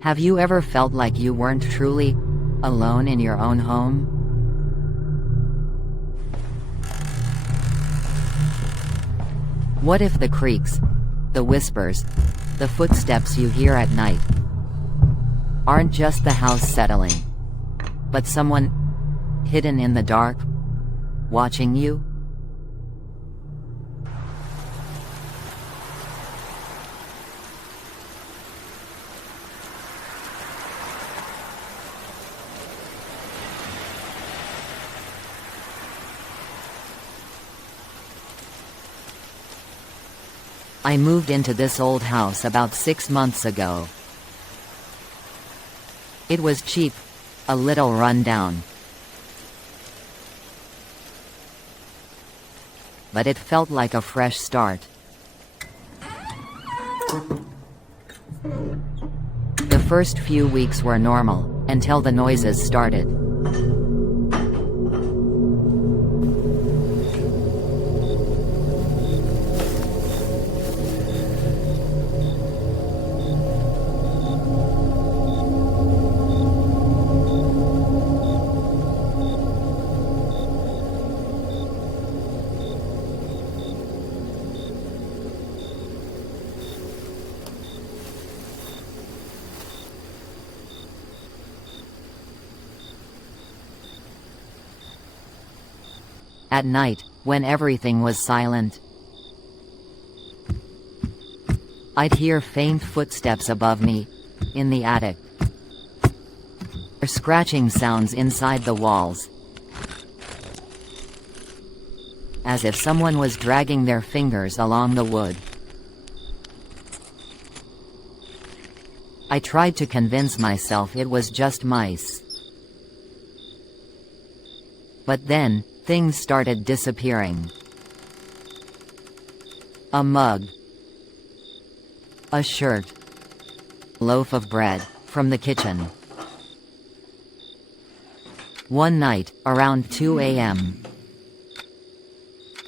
Have you ever felt like you weren't truly alone in your own home? What if the creaks, the whispers, the footsteps you hear at night aren't just the house settling, but someone hidden in the dark, watching you? I moved into this old house about 6 months ago. It was cheap, a little run down, but it felt like a fresh start. The first few weeks were normal, until the noises started. At night, when everything was silent, I'd hear faint footsteps above me, in the attic, or scratching sounds inside the walls, as if someone was dragging their fingers along the wood. I tried to convince myself it was just mice. But then, things started disappearing. A mug, a shirt, loaf of bread, from the kitchen. One night, around 2 a.m.,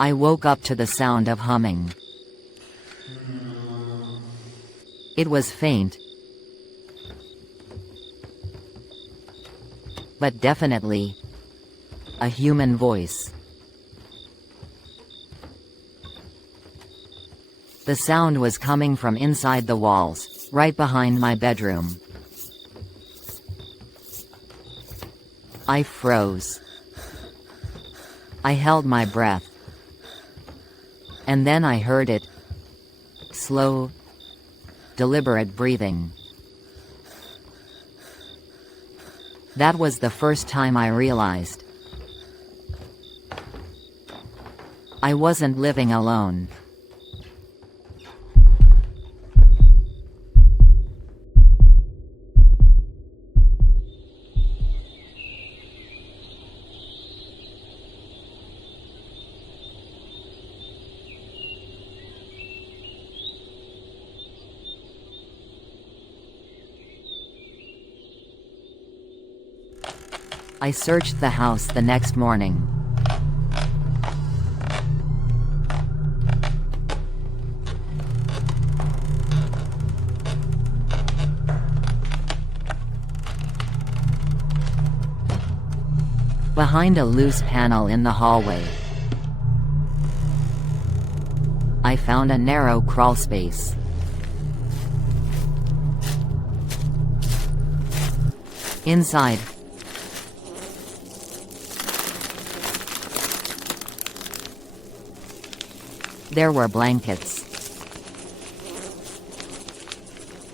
I woke up to the sound of humming. It was faint, but definitely a human voice. The sound was coming from inside the walls, right behind my bedroom. I froze. I held my breath. And then I heard it. Slow, deliberate breathing. That was the first time I realized I wasn't living alone. I searched the house the next morning. Behind a loose panel in the hallway, I found a narrow crawl space. Inside, there were blankets,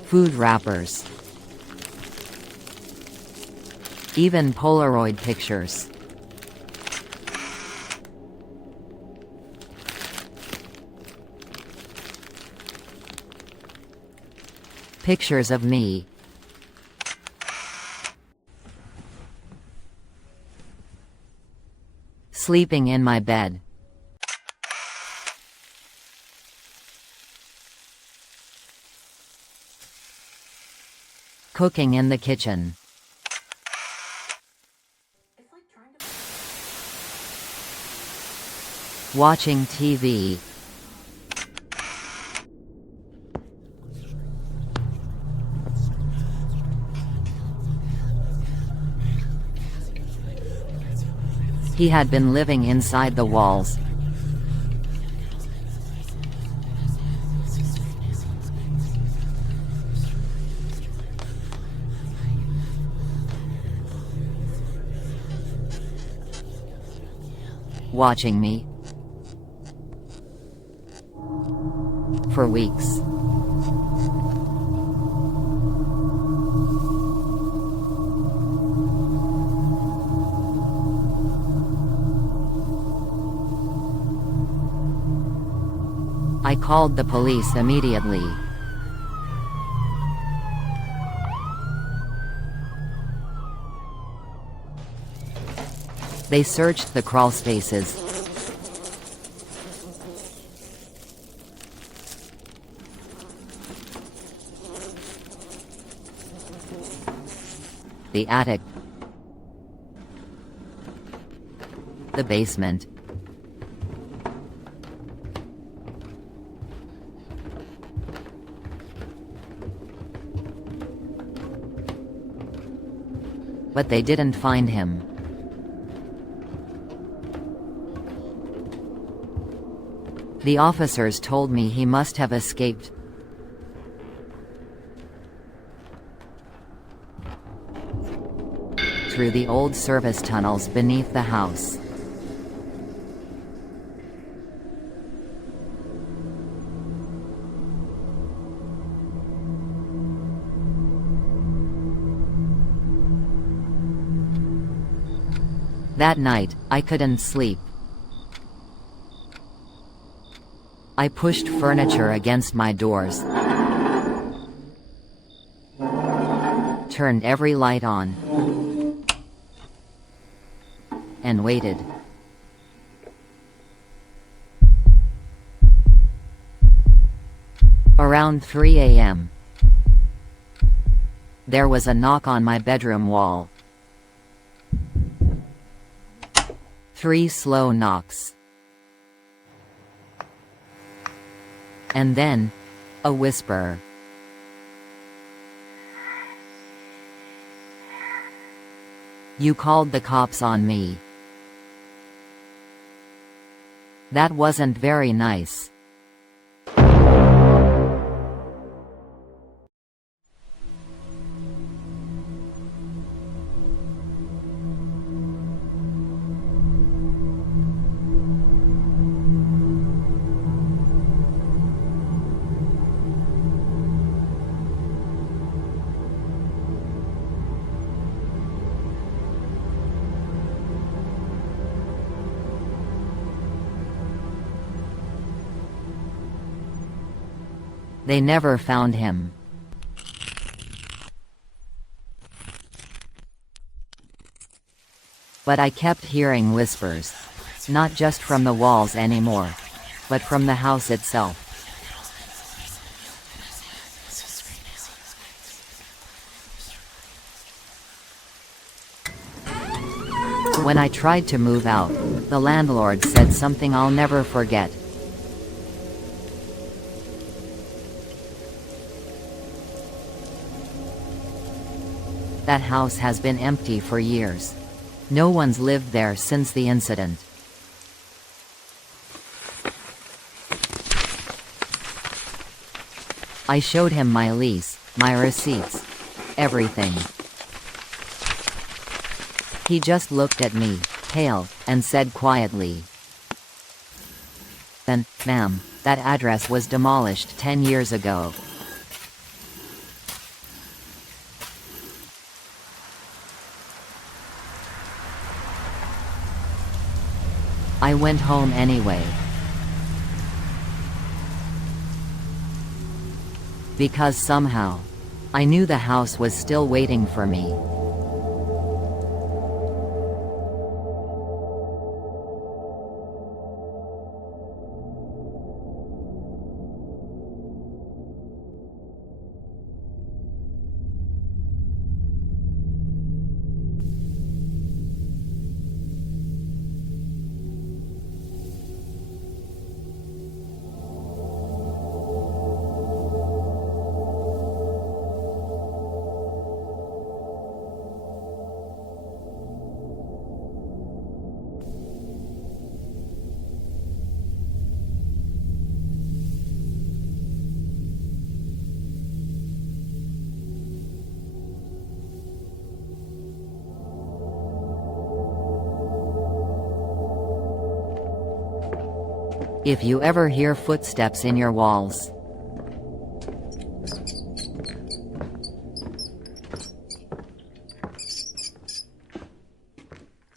food wrappers, even Polaroid pictures. Pictures of me. Sleeping in my bed. Cooking in the kitchen. Watching TV. He had been living inside the walls. Watching me. For weeks. I called the police immediately. They searched the crawl spaces. The attic. The basement. But they didn't find him. The officers told me he must have escaped. Through the old service tunnels beneath the house. That night, I couldn't sleep. I pushed furniture against my doors. Turned every light on. And waited. Around 3 a.m. There was a knock on my bedroom wall. 3 slow knocks. And then, a whisper. You called the cops on me. That wasn't very nice. They never found him. But I kept hearing whispers. Not just from the walls anymore, but from the house itself. When I tried to move out, the landlord said something I'll never forget. That house has been empty for years. No one's lived there since the incident. I showed him my lease, my receipts, everything. He just looked at me, pale, and said quietly, "Then, ma'am, that address was demolished 10 years ago." I went home anyway. Because somehow, I knew the house was still waiting for me. If you ever hear footsteps in your walls,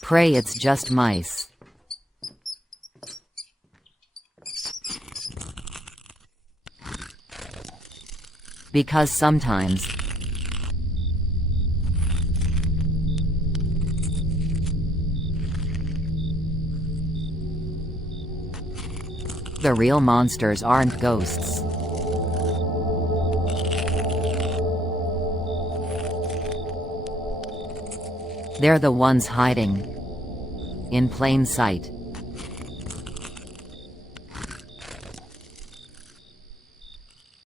pray it's just mice. Because sometimes the real monsters aren't ghosts. They're the ones hiding in plain sight.